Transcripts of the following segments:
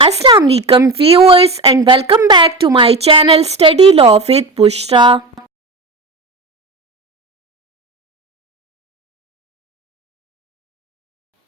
Assalamu alaikum viewers and welcome back to my channel Study Law with Bushra.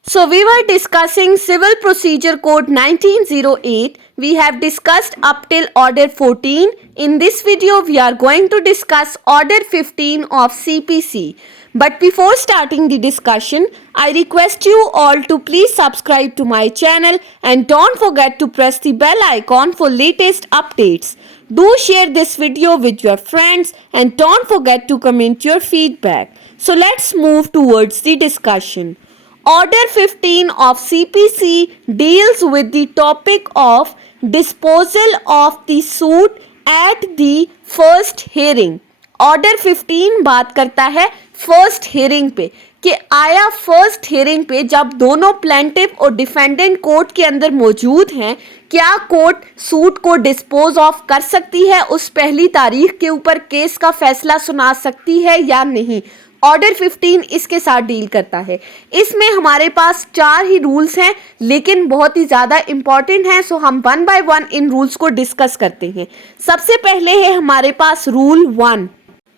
So we were discussing Civil Procedure Code 1908. We have discussed up till Order 14. In this video we are going to discuss Order 15 of CPC. But before starting the discussion, I request you all to please subscribe to my channel and don't forget to press the bell icon for latest updates. Do share this video with your friends and don't forget to comment your feedback. So let's move towards the discussion. Order 15 of CPC deals with the topic of disposal of the suit at the first hearing. Order 15 बात करता है first hearing पे कि आया first hearing पे जब दोनों plaintiff और डिफेंडेंट कोर्ट के अंदर मौजूद हैं, क्या कोर्ट सूट को डिस्पोज ऑफ कर सकती है, उस पहली तारीख के ऊपर केस का फैसला सुना सकती है या नहीं। ऑर्डर 15 इसके साथ डील करता है। इसमें हमारे पास 4 ही रूल्स हैं लेकिन बहुत ही ज़्यादा इंपॉर्टेंट हैं, सो हम 1 बाय 1 इन रूल्स को डिस्कस करते हैं। सबसे पहले है हमारे पास रूल 1।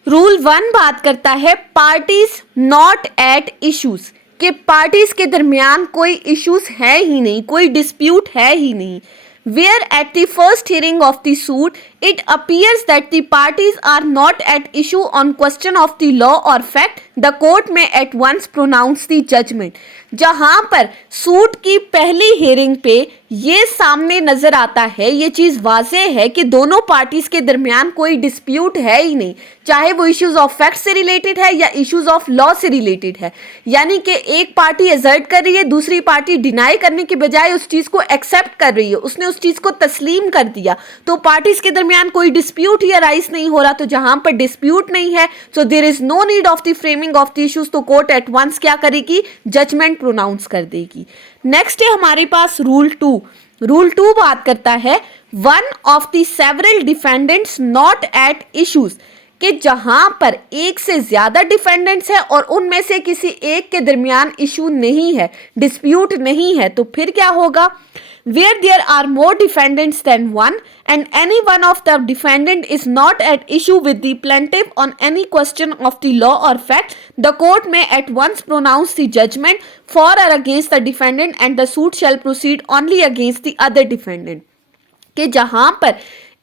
रूल 1 बात करता है पार्टीज नॉट एट इश्यूज, कि पार्टीज के दरमियान कोई इश्यूज है ही नहीं, कोई डिस्प्यूट है ही नहीं। Where at the first hearing of the suit, it appears that the parties are not at issue on question of the law or fact, the court may at once pronounce the judgment. जहां पर suit की पहली hearing पे ये सामने नजर आता है, ये चीज़ वाज़ेह है कि दोनों पार्टीज के दरमियान कोई डिस्प्यूट है ही नहीं, चाहे वो इश्यूज ऑफ फैक्ट से रिलेटेड है या इश्यूज ऑफ लॉ से रिलेटेड है। यानी कि एक पार्टी एजर्ट कर रही है, दूसरी पार्टी डिनाई करने के बजाय उस चीज़ को एक्सेप्ट कर रही है, उसने उस चीज़ को तस्लीम कर दिया, तो पार्टीज के दरमियान कोई डिस्प्यूट ही अराइज नहीं हो रहा। तो जहां पर डिस्प्यूट नहीं है, so there is no need of the framing of the issues, तो कोर्ट एट वंस क्या करेगी, जजमेंट प्रोनाउंस कर देगी। नेक्स्ट है हमारे पास रूल 2। रूल 2 बात करता है one of the several defendants not at issues, कि जहां पर एक से ज्यादा डिफेंडेंट्स है और उनमें से किसी एक के दरमियान इशू नहीं है, डिस्प्यूट नहीं है, तो फिर क्या होगा, where there are more defendants than one and any one of the defendant is not at issue with the plaintiff on any question of the law or fact, the court may at once pronounce the judgment for or against the defendant and the suit shall proceed only against the other defendant। कि जहां पर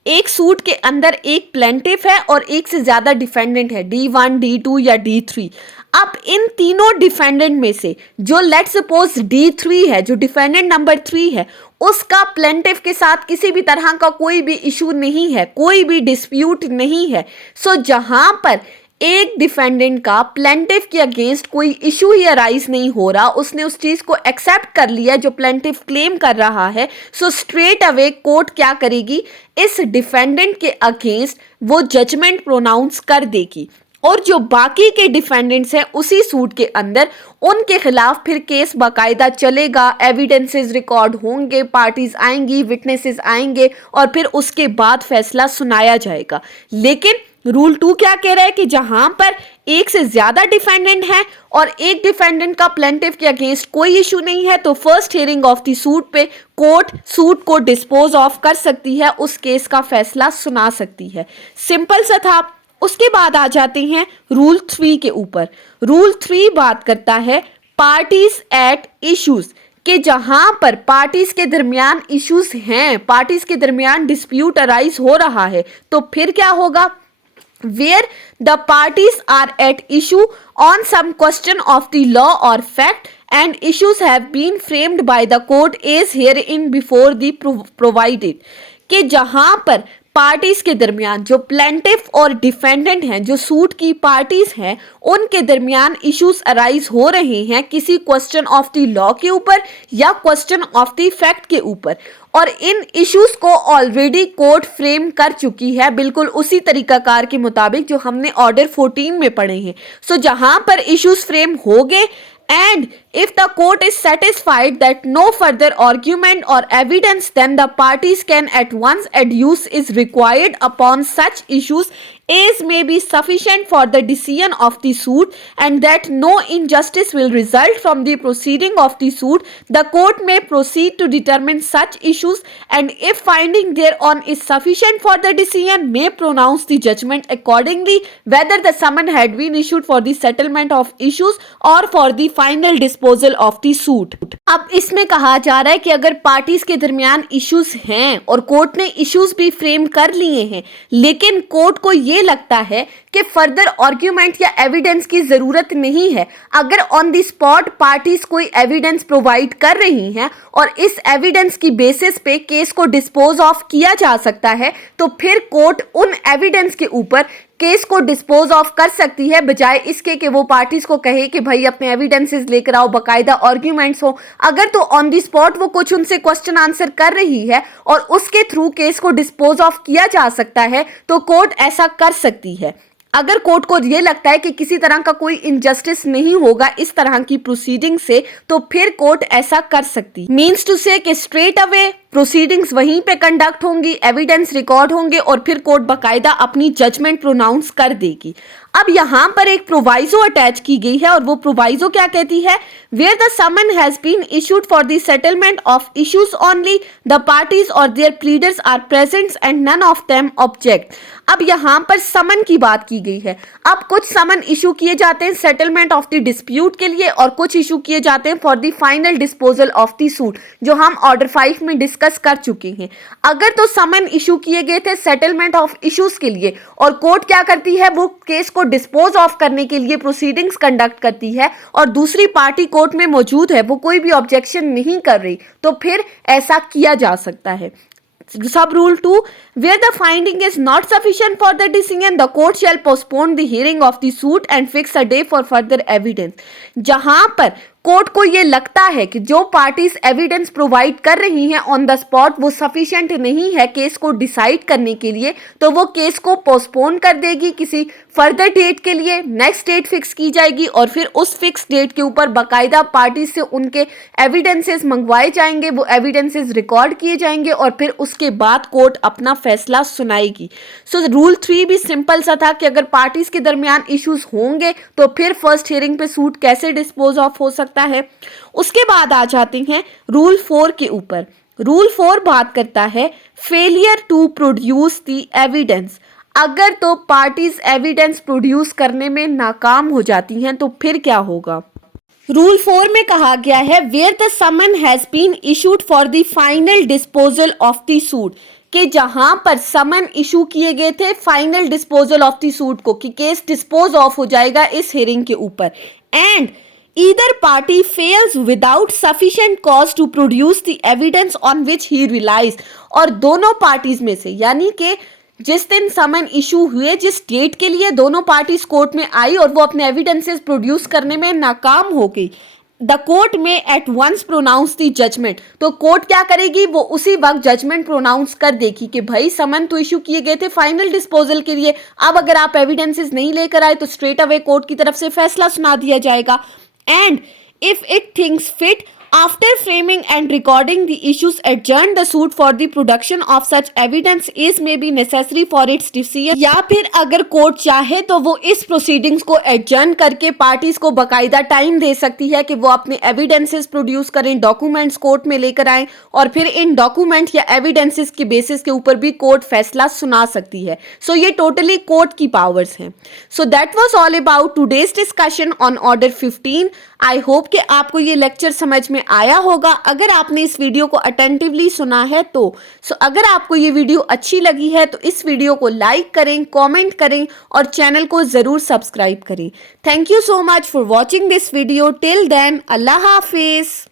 एक suit के अंदर एक plaintiff है और एक से ज्यादा डिफेंडेंट है, D1, D2 या D3। अब इन तीनों डिफेंडेंट में से जो लेट सपोज D3 है, जो डिफेंडेंट नंबर 3 है, उसका प्लेंटिफ के साथ किसी भी तरह का कोई भी इशू नहीं है, कोई भी डिस्प्यूट नहीं है। सो जहां पर एक डिफेंडेंट का प्लेंटिफ के अगेंस्ट कोई इशू ही अराइज नहीं हो रहा, उसने उस चीज को एक्सेप्ट कर लिया जो प्लेंटिफ क्लेम कर रहा है, सो स्ट्रेट अवे कोर्ट क्या करेगी, इस डिफेंडेंट के अगेंस्ट वो जजमेंट प्रोनाउंस कर देगी। और जो बाकी के डिफेंडेंट्स हैं उसी सूट के अंदर, उनके खिलाफ फिर केस बाकायदा चलेगा, एविडेंसेस रिकॉर्ड होंगे, पार्टीज आएंगी, विटनेसेस आएंगे और फिर उसके बाद फैसला सुनाया जाएगा। लेकिन रूल 2 क्या कह रहा है कि जहां पर एक से ज्यादा डिफेंडेंट है और एक डिफेंडेंट का प्लेंटिफ के अगेंस्ट कोई इशू नहीं है, तो first hearing of the suit पे कोर्ट सूट को डिस्पोज ऑफ कर सकती है, उस केस का फैसला सुना सकती है। सिंपल सा था। उसके बाद आ जाते हैं रूल 3 के ऊपर। रूल 3 बात करता है पार्टीज एट इश्यूज, कि जहां पर पार्टीज के दरमियान इश्यूज हैं, पार्टीज के दरमियान डिस्प्यूट अराइज हो रहा है, तो फिर क्या होगा, where the parties are at issue on some question of the law or fact and issues have been framed by the court as herein before the provided, कि जहां पर पार्टीज के दरमियान जो प्लेंटिफ और डिफेंडेंट हैं, जो सूट की पार्टीज हैं, उनके दरमियान इश्यूज अराइज हो रहे हैं किसी क्वेश्चन ऑफ द लॉ के ऊपर या क्वेश्चन ऑफ द फैक्ट के ऊपर, और इन इश्यूज को ऑलरेडी कोर्ट फ्रेम कर चुकी है बिल्कुल उसी तरीकाकार के मुताबिक जो हमने ऑर्डर 14 में पढ़े हैं। सो जहां पर इश्यूज फ्रेम हो गए and If the court is satisfied that no further argument or evidence then the parties can at once adduce is required upon such issues as may be sufficient for the decision of the suit, and that no injustice will result from the proceeding of the suit, the court may proceed to determine such issues, and if finding thereon is sufficient for the decision may pronounce the judgment accordingly, whether the summon had been issued for the settlement of issues or for the final disposal of the suit. अब इसमें कहा जा रहा है कि अगर parties के दरमियान इश्यूज हैं और कोर्ट ने इश्यूज भी फ्रेम कर लिए हैं, लेकिन कोर्ट को ये लगता है कि फर्दर आर्ग्यूमेंट या एविडेंस की जरूरत नहीं है, अगर ऑन द स्पॉट पार्टीज कोई एविडेंस प्रोवाइड कर रही हैं और इस एविडेंस की बेसिस पे केस को डिस्पोज ऑफ किया जा सकता है, तो फिर कोर्ट उन एविडेंस के ऊपर केस को डिस्पोज ऑफ कर सकती है, बजाय इसके कि वो पार्टीज को कहे कि भाई अपने एविडेंसेस लेकर आओ, बाकायदा आर्ग्यूमेंट्स हो। अगर तो ऑन द स्पॉट वो कुछ उनसे क्वेश्चन आंसर कर रही है और उसके थ्रू केस को डिस्पोज ऑफ किया जा सकता है, तो कोर्ट ऐसा कर सकती है। अगर कोर्ट को ये लगता है कि किसी तरह का कोई इनजस्टिस नहीं होगा इस तरह की प्रोसीडिंग से, तो फिर कोर्ट ऐसा कर सकती। मीन्स टू से कि स्ट्रेट अवे प्रोसीडिंग्स वहीं पे कंडक्ट होंगी, एविडेंस रिकॉर्ड होंगे और फिर कोर्ट बाकायदा अपनी जजमेंट प्रोनाउंस कर देगी। अब यहाँ पर एक प्रोवाइजो अटैच की गई है और वो प्रोवाइजो क्या कहती है, where the summon has been issued for the settlement of issues only, the parties और their pleaders are present and none of them object. अब यहाँ पर समन की बात की गई है। अब कुछ समन इशू किए जाते हैं सेटलमेंट ऑफ द डिस्प्यूट के लिए और कुछ इशू किए जाते हैं for the final disposal of the suit, जो हम ऑर्डर 5 में डिस्कस कर चुके हैं। अगर तो समन इशू किए गए थे सेटलमेंट ऑफ इश्यूज के लिए और कोर्ट क्या करती है, वो केस को डिस्पोज ऑफ करने के लिए प्रोसीडिंग्स कंडक्ट करती है और दूसरी पार्टी कोर्ट में मौजूद है, वो कोई भी ऑब्जेक्शन नहीं कर रही, तो फिर ऐसा किया जा सकता है। Sub rule 2, where the finding is not sufficient for the decision, the court shall postpone the hearing of the suit and fix a day for further evidence। जहां पर कोर्ट को ये लगता है कि जो पार्टीज एविडेंस प्रोवाइड कर रही हैं ऑन द स्पॉट वो सफिशिएंट नहीं है केस को डिसाइड करने के लिए, तो वो केस को पोस्टपोन कर देगी किसी फर्दर डेट के लिए। नेक्स्ट डेट फिक्स की जाएगी और फिर उस फिक्स डेट के ऊपर बाकायदा पार्टी से उनके एविडेंसेस मंगवाए जाएंगे, वो एविडेंसेस रिकॉर्ड किए जाएंगे और फिर उसके बाद कोर्ट अपना फैसला सुनाएगी। सो रूल 3 भी सिंपल सा था कि अगर पार्टीज के दरमियान इश्यूज होंगे तो फिर फर्स्ट हियरिंग पे सूट कैसे डिस्पोज ऑफ हो सकता है। उसके बाद आ जाते हैं रूल 4 के ऊपर। रूल 4 बात करता है failure to produce the evidence. अगर तो पार्टीज एविडेंस प्रोड्यूस करने में नाकाम हो जाती हैं तो फिर क्या होगा। रूल 4 में कहा गया है where the summon has been issued for the final disposal of the suit, कि जहां पर समन इशू किए गए थे final disposal of the suit को, कि केस डिस्पोज ऑफ हो जाएगा इस हियरिंग के ऊपर, and either party fails without sufficient cause to produce the evidence on which he relies। और दोनों पार्टीज में से, यानी कि जिस दिन समन इशू हुए, जिस डेट के लिए दोनों पार्टीज कोर्ट में आई और वो अपने एविडेंसेस प्रोड्यूस करने में नाकाम हो गई, द कोर्ट में एट वंस प्रोनाउंस दी जजमेंट। तो कोर्ट क्या करेगी, वो उसी वक्त जजमेंट प्रोनाउंस कर देगी कि भाई समन तो इशू किए गए थे फाइनल डिस्पोजल के लिए, अब अगर आप एविडेंसेस नहीं लेकर आए तो स्ट्रेट अवे कोर्ट की तरफ से फैसला सुना दिया जाएगा। And if it thinks fit, after framing and recording the issues, adjourn the suit for the production of such evidence as may be necessary for its decision। या फिर अगर कोर्ट चाहे तो वो इस प्रोसीडिंग्स को एडजर्न करके पार्टीज को बाकायदा टाइम दे सकती है कि वो अपने एविडेंसेस प्रोड्यूस करें, डॉक्यूमेंट्स कोर्ट में लेकर आएं और फिर इन डॉक्यूमेंट या एविडेंसेस के बेसिस के ऊपर भी कोर्ट फैसला सुना सकती है। सो ये टोटली कोर्ट की पावर्स हैं। So that was all about today's discussion on order 15। I hope कि आपको ये लेक्चर समझ में आया होगा। अगर आपने इस वीडियो को अटेंटिवली सुना है तो अगर आपको ये वीडियो अच्छी लगी है तो इस वीडियो को लाइक करें, कमेंट करें और चैनल को ज़रूर सब्सक्राइब करें। Thank you so much for watching this video. Till then, अल्लाह हाफिज़।